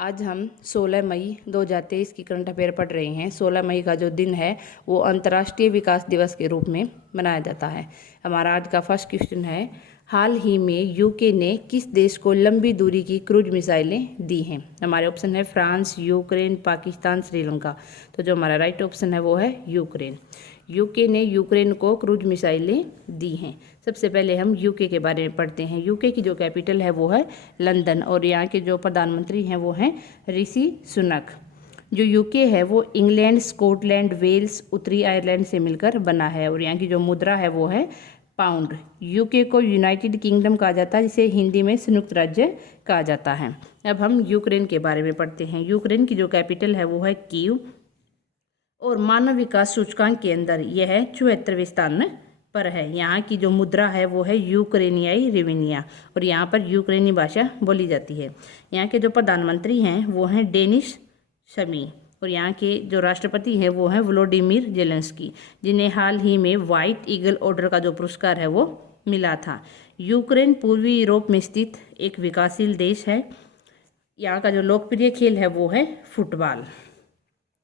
आज हम 16 मई 2023 की करंट अफेयर पढ़ रहे हैं। 16 मई का जो दिन है वो अंतर्राष्ट्रीय विकास दिवस के रूप में मनाया जाता है। हमारा आज का फर्स्ट क्वेश्चन है, हाल ही में यूके ने किस देश को लंबी दूरी की क्रूज मिसाइलें दी हैं? हमारे ऑप्शन है फ्रांस, यूक्रेन, पाकिस्तान, श्रीलंका। तो जो हमारा राइट ऑप्शन है वो है यूक्रेन। यूके ने यूक्रेन को क्रूज मिसाइलें दी हैं। सबसे पहले हम यूके के बारे में पढ़ते हैं। यूके की जो कैपिटल है वो है लंदन और यहाँ के जो प्रधानमंत्री हैं वो हैं ऋषि सुनक। जो यूके है वो इंग्लैंड, स्कॉटलैंड, वेल्स, उत्तरी आयरलैंड से मिलकर बना है और यहाँ की जो मुद्रा है वो है पाउंड। यूके को यूनाइटेड किंगडम कहा जाता है, जिसे हिंदी में संयुक्त राज्य कहा जाता है। अब हम यूक्रेन के बारे में पढ़ते हैं। यूक्रेन की जो कैपिटल है वो है कीव और मानव विकास सूचकांक के अंदर यह 74वें स्थान पर है। यहाँ की जो मुद्रा है वो है यूक्रेनियाई रिवेनिया और यहाँ पर यूक्रेनी भाषा बोली जाती है। यहाँ के जो प्रधानमंत्री हैं वो हैं डेनिस शमी और यहाँ के जो राष्ट्रपति हैं वो हैं व्लोडिमिर जेलेंस्की, जिन्हें हाल ही में वाइट ईगल ऑर्डर का जो पुरस्कार है वो मिला था। यूक्रेन पूर्वी यूरोप में स्थित एक विकासशील देश है। यहाँ का जो लोकप्रिय खेल है वो है फुटबॉल।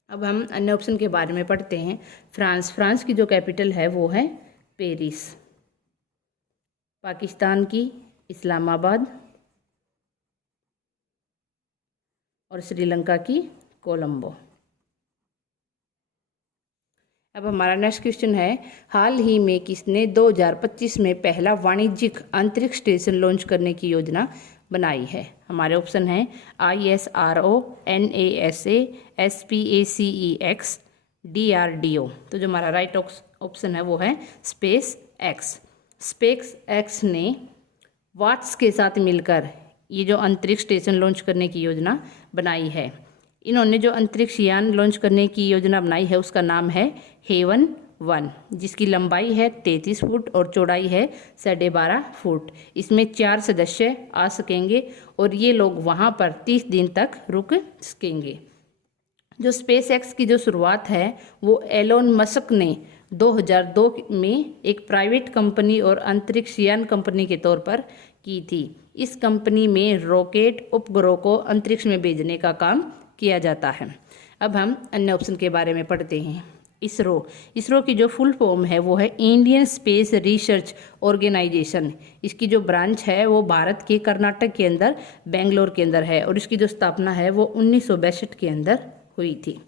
अब हम अन्य ऑप्शन के बारे में पढ़ते हैं। फ्रांस, फ्रांस की जो कैपिटल है वो है पेरिस। पाकिस्तान की इस्लामाबाद और श्रीलंका की कोलंबो। अब हमारा नेक्स्ट क्वेश्चन है, हाल ही में किसने 2025 में पहला वाणिज्यिक अंतरिक्ष स्टेशन लॉन्च करने की योजना बनाई है? हमारे ऑप्शन हैं ISRO, NASA, SPACEX, DRDO। तो जो हमारा राइट ऑप्शन है वो है स्पेस एक्स। स्पेस एक्स ने वाट्स के साथ मिलकर ये जो अंतरिक्ष स्टेशन लॉन्च करने की योजना बनाई है। इन्होंने जो अंतरिक्ष यान लॉन्च करने की योजना बनाई है उसका नाम है हेवन 1, जिसकी लंबाई है 33 फुट और चौड़ाई है 12.5 फुट। इसमें 4 सदस्य आ सकेंगे और ये लोग वहाँ पर 30 दिन तक रुक सकेंगे। जो स्पेस एक्स की जो शुरुआत है वो एलोन मस्क ने 2002 में एक प्राइवेट कंपनी और अंतरिक्ष यान कंपनी के तौर पर की थी। इस कंपनी में रॉकेट उपग्रह को अंतरिक्ष में भेजने का काम किया जाता है। अब हम अन्य ऑप्शन के बारे में पढ़ते हैं। इसरो, इसरो की जो फुल फॉर्म है वो है इंडियन स्पेस रिसर्च ऑर्गेनाइजेशन। इसकी जो ब्रांच है वो भारत के कर्नाटक के अंदर बेंगलोर के अंदर है और इसकी जो स्थापना है वो 1962 के अंदर हुई थी।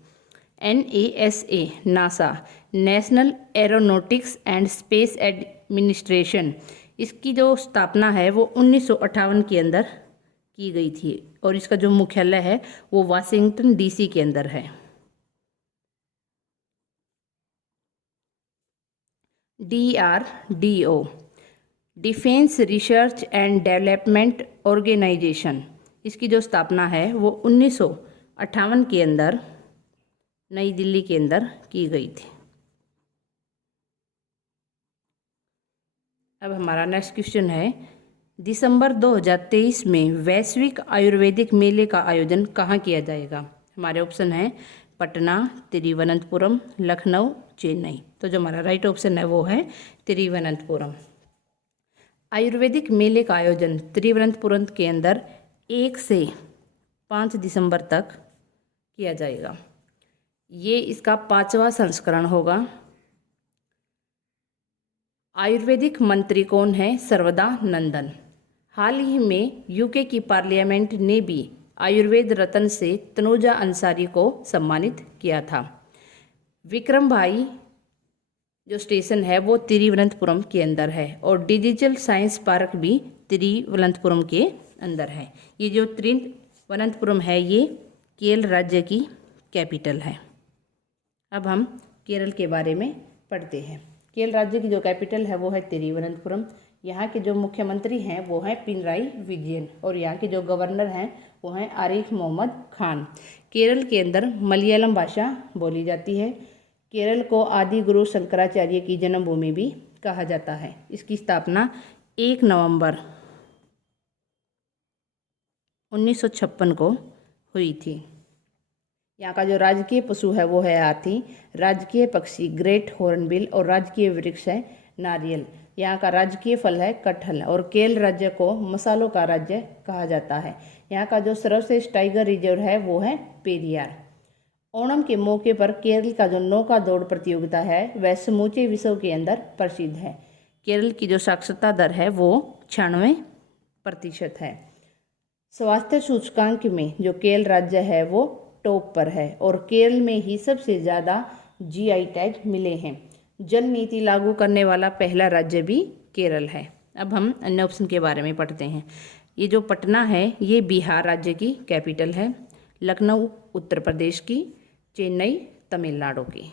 NASA, NASA, national aeronautics and space administration, इसकी जो स्थापना है वो 1958 के अंदर की गई थी और इसका जो मुख्यालय है वो वाशिंगटन DC के अंदर है। DRDO, defence research and development organisation, इसकी जो स्थापना है वो 1958 के अंदर नई दिल्ली के अंदर की गई थी। अब हमारा नेक्स्ट क्वेश्चन है, दिसंबर 2023 में वैश्विक आयुर्वेदिक मेले का आयोजन कहाँ किया जाएगा? हमारे ऑप्शन है पटना, तिरुवनंतपुरम, लखनऊ, चेन्नई। तो जो हमारा राइट ऑप्शन है वो है तिरुवनंतपुरम। आयुर्वेदिक मेले का आयोजन तिरुवनंतपुरम के अंदर 1 से 5 दिसंबर तक किया जाएगा। ये इसका 5वां संस्करण होगा। आयुर्वेदिक मंत्री कौन है? सर्वदा नंदन। हाल ही में यूके की पार्लियामेंट ने भी आयुर्वेद रत्न से तनुजा अंसारी को सम्मानित किया था। विक्रम भाई जो स्टेशन है वो तिरुवनंतपुरम के अंदर है और डिजिटल साइंस पार्क भी तिरुवनंतपुरम के अंदर है। ये जो तिरुवनंतपुरम है ये केरल राज्य की कैपिटल है। अब हम केरल के बारे में पढ़ते हैं। केरल राज्य की जो कैपिटल है वो है तिरुवनंतपुरम। यहाँ के जो मुख्यमंत्री हैं वो हैं पिनराई विजयन और यहाँ के जो गवर्नर हैं वो हैं आरिफ मोहम्मद खान। केरल के अंदर मलयालम भाषा बोली जाती है। केरल को आदि गुरु शंकराचार्य की जन्मभूमि भी कहा जाता है। इसकी स्थापना 1 नवंबर 1956 को हुई थी। यहाँ का जो राजकीय पशु है वो है हाथी, राजकीय पक्षी ग्रेट हॉर्नबिल और राजकीय वृक्ष है नारियल। यहाँ का राजकीय फल है कटहल और केरल राज्य को मसालों का राज्य कहा जाता है। यहाँ का जो सर्वश्रेष्ठ टाइगर रिजर्व है वो है पेरियार। ओणम के मौके पर केरल का जो नौका दौड़ प्रतियोगिता है वह समूचे विश्व के अंदर प्रसिद्ध है। केरल की जो साक्षरता दर है वो 96% है। स्वास्थ्य सूचकांक में जो केरल राज्य है वो टॉप पर है और केरल में ही सबसे ज़्यादा जीआई टैग मिले हैं। जल नीति लागू करने वाला पहला राज्य भी केरल है। अब हम अन्य ऑप्शन के बारे में पढ़ते हैं। ये जो पटना है ये बिहार राज्य की कैपिटल है, लखनऊ उत्तर प्रदेश की, चेन्नई तमिलनाडु की।